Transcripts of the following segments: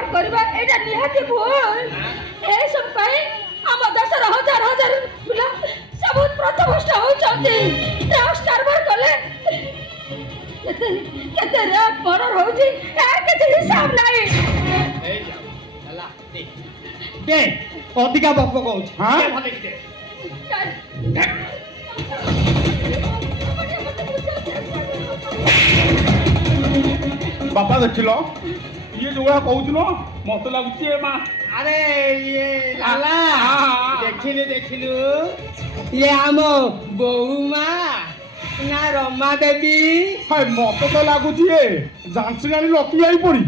କାରବାର କରିବା ଏଇଟା ନିହାତି ଭୁଲ। ଏସବୁ ପାଇଁ ଆମ ଦେଶର ହଜାର ହଜାର ପିଲା ସବୁ ପ୍ରଥମଷ୍ଟ ହଉଛନ୍ତି। ଡ୍ରଗ୍ସ କାରବାର କଲେ କେତେ କେତେ ରେପ୍ ମର୍ଡର ହଉଛି, କିଛି ହିସାବ ନାହିଁ। ଅଧିକା ବକ କହୁଛି। ବାପା ଦେଖିଲ ଇଏ ଯୋଉଗୁଡା କହୁଥିଲ ମତେ ଲାଗୁଛି ଏ ମା ଆରେ ଇଏ ଲାଲା ଦେଖିଲୁ ଇଏ ଆମ ବୋହୁ ମା ନା ରମା ଦେବୀ? ହାଏ ମତେ ତ ଲାଗୁଛି ଏ ଜାଣିଛି ଜାଣି ଲକି ଯାଇ ପଡି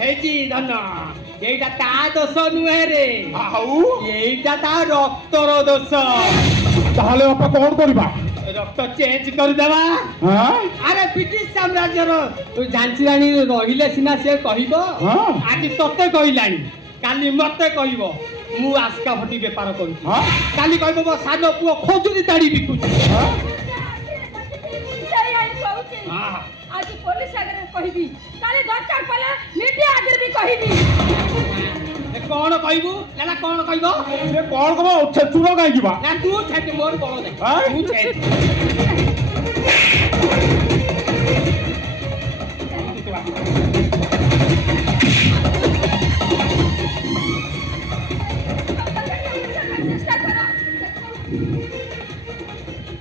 ହେଇଛି ଧନ। ଏଇଟା ତା ଦୋଷ ନୁହେଁ ରେ, ଆଉ ଏଇଟା ତା ରକ୍ତର ଦୋଷ। ତାହେଲେ ବାପା କଣ କରିବା? ରକ୍ତ ଚେଞ୍ଜ କରିଦେବା। ଆରେ ବ୍ରିଟିଶ ସାମ୍ରାଜ୍ୟର ଝାନ୍ସୀ ରାଣୀ ରହିଲେ ସିନା ସେ କହିବ। ଆଜି ତତେ କହିଲାଣି, କାଲି ମତେ କହିବ ମୁଁ ଆସ୍କା ଭଟି ବେପାର କରୁଛି। କାଲି କହିବ ମୋ ସାନ ପୁଅ ଖଜୁରୀ ତାଡ଼ି ବିକୁଛି। ଆଜି ପୋଲିସ ଆଗରେ କହିବି, କାଲି ଦରକାର ପଡ଼ିଲେ ମିଡିଆ ଆଗରେ ବି କହିବି। କଣ କହିବୁ ନା କଣ କହିବ? ସେ କଣ କହିବ? ଛେଚୁର କାହିଁକି ବା? ନା ତୁ ଛେଚୁ, ମୋର ବଳ ନାହିଁ। ତୁ ଛେଚୁ।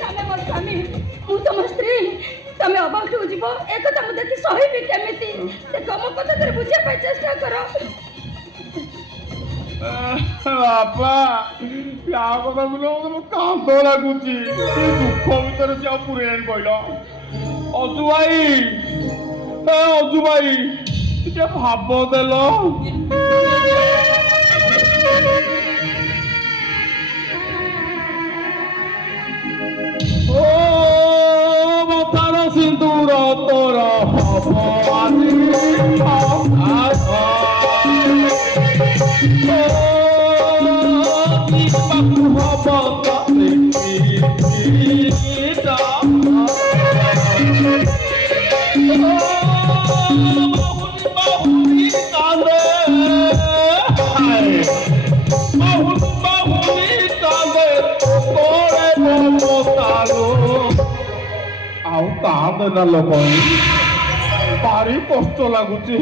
ତମେ ମୋ ସ୍ୱାମୀ, ମୁଁ ତମ ସ୍ତ୍ରୀ। ତମେ ଅବାଟକୁ ଯିବ ଏ କଥା ମୁଁ ଦେଖି ସହିବି କେମିତି? ଦେଖ ମୋ କଥା ଥରେ ବୁଝିବା ପାଇଁ ଚେଷ୍ଟା କର। ବାପା ୟା କଥା ବୁଲ ମୋ କାନ୍ଦ ଲାଗୁଛି। ଦୁଃଖ ଭିତରେ ସେ ଆଉ ପୁରେଇଲାଣି କହିଲ। ଅଜୁ ଭାଇ, ଅଜୁ ଭାଇ ଟିକେ ଭାବ ଦେଲ। ଓ ମଥାର ସିନ୍ଦୁର ତୋର ହବ ଆଜି ଆଉ କାନ୍ଦ ନା ଲୋକ ଭାରି କଷ୍ଟ ଲାଗୁଛି।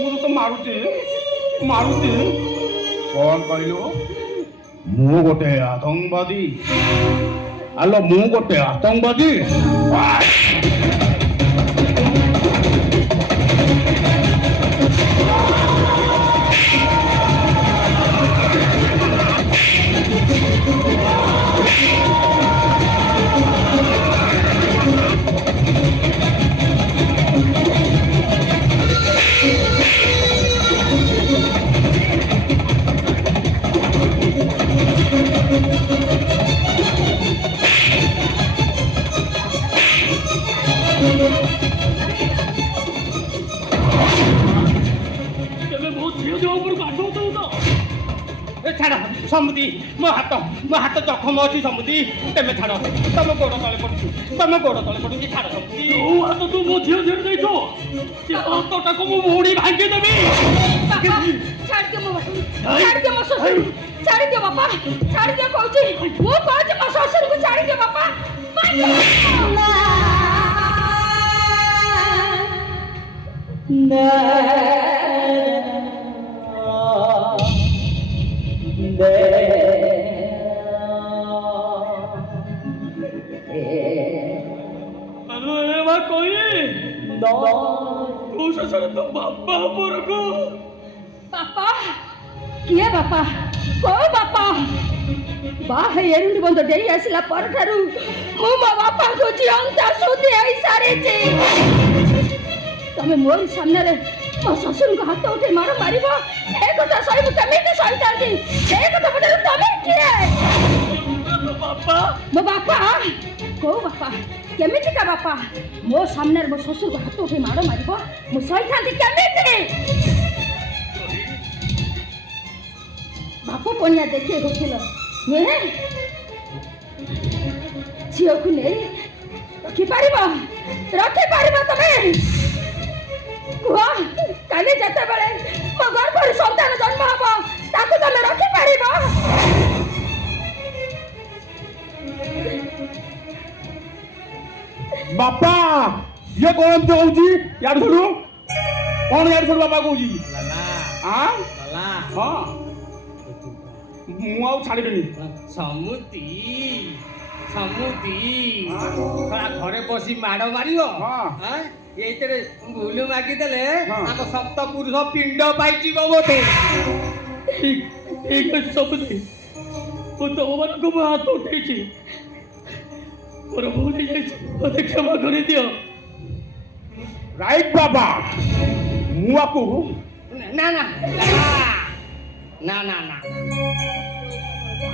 ମୁଁ ତ ମାରୁଛି କଣ କହିଲୁ? ମୁଁ ଗୋଟେ ଆତଙ୍କବାଦୀ? ଆଲୋ ମୁଁ ଗୋଟେ ଆତଙ୍କବାଦୀ? ଛାଡ଼ ସମୁଦି, ମୋ ହାତ ଜଖମ ଅଛି ସମୁଦି। ତେମେ ଛାଡ଼, ତମ ଗୋଡ଼ ତଳେ ପଡୁଛି, ଛାଡ଼ ସମୁଦି। ଯୋଉ ହାତ ତୁ ମୋ ଝିଅ ଝିଅ ଦେଇଛୁ ସେ ହାତଟାକୁ ମୁଁ ମୋଡ଼ି ଭାଙ୍ଗିଦେବି। ଛାଡ଼ିଦିଅ ମୋ ବାପା, ଛାଡ଼ିଦିଅ ମୋ ଶ୍ୱଶୁର, ଛାଡ଼ିଦିଅ ବାପା, ଛାଡ଼ିଦିଅ କହୁଛି। ମୁଁ କହୁଛି ମୋ ଶ୍ୱଶୁରକୁ ଛାଡ଼ିଦିଅ ବାପା। ବାପା ପରକୁ ବାପା କିଏ? ବାପା କୋଉ ବାପା? ବାହା ଏରୁଣ୍ଡି ବନ୍ଧ ଦେଇ ଆସିଲା ପରଠାରୁ ମୁଁ ମୋ ବାପାଙ୍କୁ ଜିଅନ୍ତା ଶୁଦ୍ଧି ହେଇସାରିଛି। ତମେ ମୋରି ସାମ୍ନାରେ ମୋ ଶ୍ୱଶୁରଙ୍କ ହାତ ଉଠେଇ ମାଡ଼ ମାରିବ, ଏ କଥା ସହିବୁ କେମିତି ସହିଥାନ୍ତି? ଏ କଥା ପଚାରୁ ତମେ କିଏ? ବାପା। ମୋ ବାପା? କୋଉ ବାପା? କେମିତିକା ବାପା? ମୋ ସାମ୍ନାରେ ମୋ ଶ୍ୱଶୁରଙ୍କ ହାତ ଉଠେଇ ମାଡ଼ ମାରିବ, ମୁଁ ସହିଥାନ୍ତି କେମିତି? ବାପ ପଣିଆ ଦେଖି ହଉଥିଲ ନୁହେଁ? ଝିଅକୁ ନେଇ ରଖିପାରିବ ତମେ କୁହ କାଲି ଯେତେବେଳେ ମୋ ଗର୍ଭରୁ ସନ୍ତାନ ଜନ୍ମ ହବ ତାକୁ ତମେ ରଖିପାରିବ? ବାପା ଇଏ କଣ ଏମିତି ହଉଛି? ୟାଡୁ ଛଡୁ କଣ ୟାଡୁ ଛଡୁ ବାପା କହୁଛି? ହଁ ମୁଁ ଆଉ ଛାଡ଼ିବିନି। ସମୁତି ଘରେ ବସି ମାଡ଼ ମାରିବ। ଏଇଥିରେ ଭୁଲ ମାଗିଦେଲେ ଆମ ସପ୍ତ ପୁରୁଷ ପିଣ୍ଡ ପାଇଯିବ ବୋଧେ। ଠିକ ଅଛି ସବୁଠି ମୁଁ ତମମାନଙ୍କୁ ମୋ ହାତ ଉଠେଇଛି, ମୋର ଭୁଲ ହେଇଯାଇଛି, ମତେ କ୍ଷମା କରିଦିଅ। ରାଇଟ୍ ବାବା, ମୁଁ ଆକୁ ନା ନା ନା ନା ନା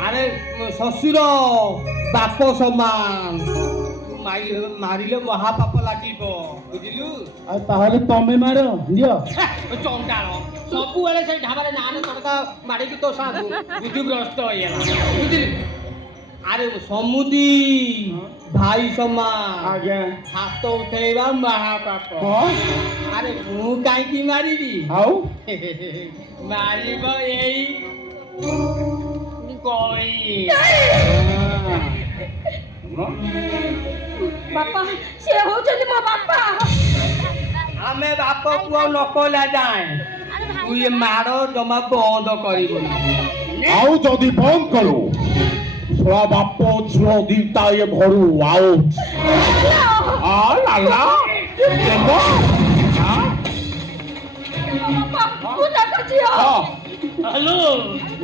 ଆରେ ଶ୍ୱଶୁର ବାପ ସମାନ, ମାରିଲେ ମହାପାପ ଲାଗିବ, ବୁଝିଲୁ? ଆଉ ତାହେଲେ ତମେ ମାର ଦିଅ। ଚଣ୍ଡାଳ ସବୁବେଳେ ସେଇ ଢାବାରେ ନାନ ତଡକା ମାରିକି ତୋ ସାଙ୍ଗୁ ବୁଦ୍ଧିଭ୍ରଷ୍ଟ ହେଇଗଲା, ବୁଝିଲୁ? ଆରେ ସମୁଦି ଭାଇ ସମାନ, ଆଜ୍ଞା ହାତ ଉଠେଇବା ମହାପାପ। ଆରେ ମୁଁ କାହିଁକି ମାରିବି? ଆଉ ମାରିବ ଏଇ କଇ। ବାପା ସେ ହଉଛନ୍ତି ମୋ ବାପା। ଆମେ ବାପ ପୁଅ ନ କଲା ଯାଏ ତୁ ଏ ମାଡ଼ ଜମା ବନ୍ଦ କରିବୁନି। ଆଉ ଯଦି ବନ୍ଦ କରୁ ଛୁଆ ବାପ ଝିଅ ଦିଟା ଏ ଘରୁ ଆଉଟ୍। ଲାଲା ମୁଁ ତାଙ୍କ ଝିଅ। ହ୍ୟାଲୋ,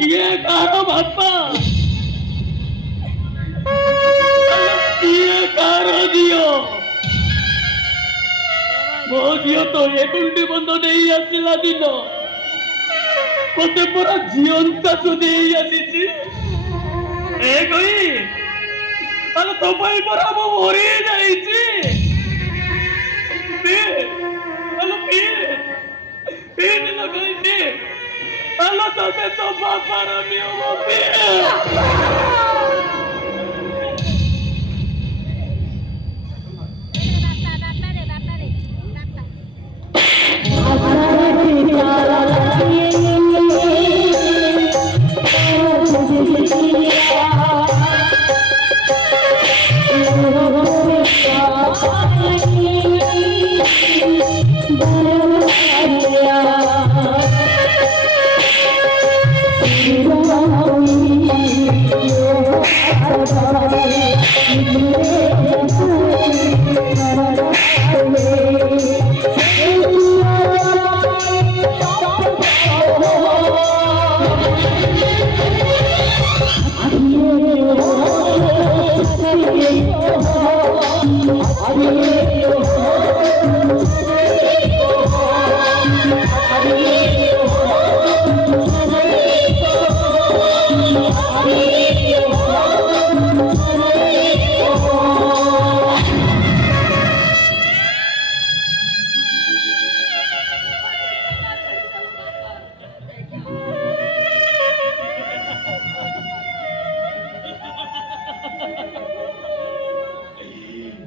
ଇଏ କାହାର ବାପା? ଇଏ କାହାର ଝିଅ? ମୋ ଝିଅ ତ ଏକୁଣ୍ଡି ବନ୍ଧ ନେଇ ଆସିଲା ଦିନ ମତେ ପୁରା ଝିଅନ୍ତା ଦେଇ ଆସିଛି। ଏ କହି ଆଲୋ ତୋ ପାଇଁ ପରା ମୁଁ ମରି ଯାଇଛି। ଆଲୋ ତତେ ତ ବାପାର ନିୟମ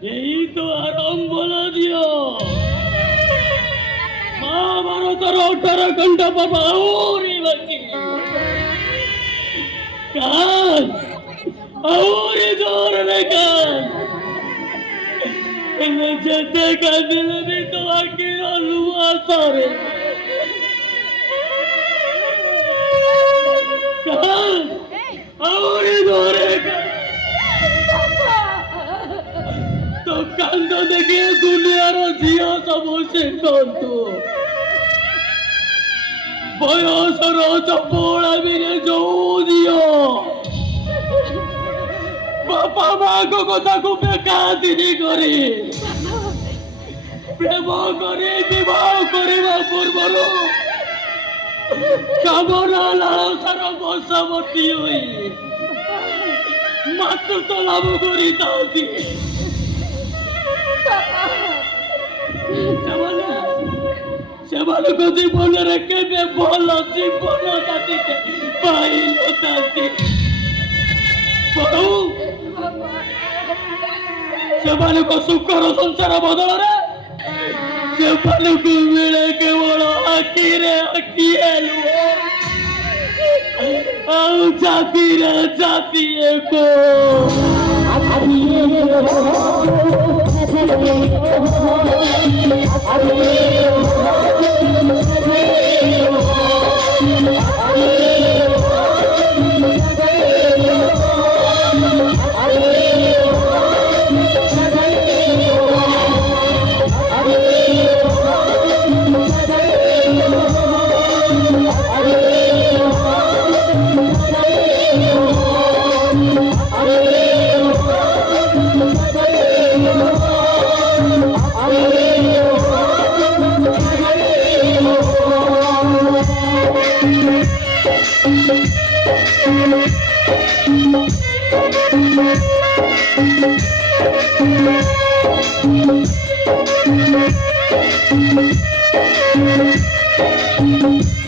এই তো আরম্ভ ঝিও। মহাভারতের 18 ঘন্টা বাবা আউরি বাকি কাজ আউরি জোরে কাজ এনে যেতে কাঁদিলে বি তোমাকে অলুয়া সরে কাজ আউরি জোরে কাজ তো কান্দ দেখে দুনিয়ার ঝিও সব শিখন্তু বয়সর চপড়া বিনে ଯୋଉ ଝିଅ ବାପା ମାଙ୍କ କଥାକୁ ବେକାତିନି କରି ପ୍ରେମ କରି ବିବାହ କରିବା ପୂର୍ବରୁ କାମନା ଲାଳସାର ବଶବର୍ତ୍ତୀ ହୋଇ ମାତୃତ୍ୱ ଲାଭ କରିଥାନ୍ତି। ସେମାନଙ୍କ ଜୀବନରେ କେବେ ଭଲ ଜୀବନ ସାଥୀଟେ ପାଇନଥାନ୍ତି। ସେମାନଙ୍କ ସୁଖର ସଂସାର ବଦଳରେ ସେମାନଙ୍କୁ ମିଳେ କେବଳ ଆଖିରେ ଆଖିଏ ଲୁହ ଆଉ ଜାତିରେ ଜାତିଏ Thank you.